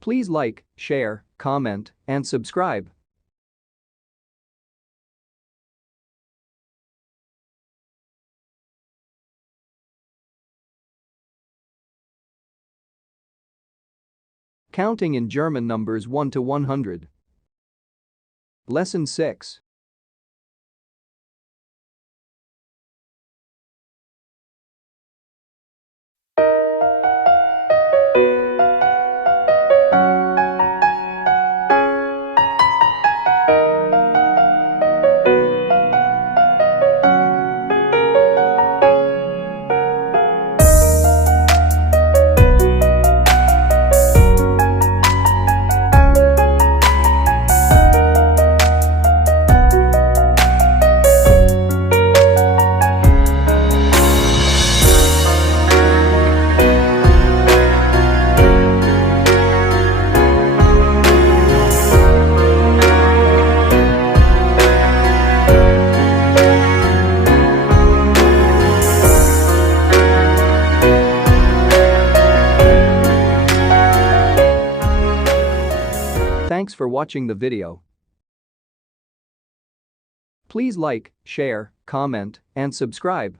Please like, share, comment, and subscribe. Counting in German numbers 1 to 100. Lesson 6. Thanks for watching the video. Please like, share, comment, and subscribe.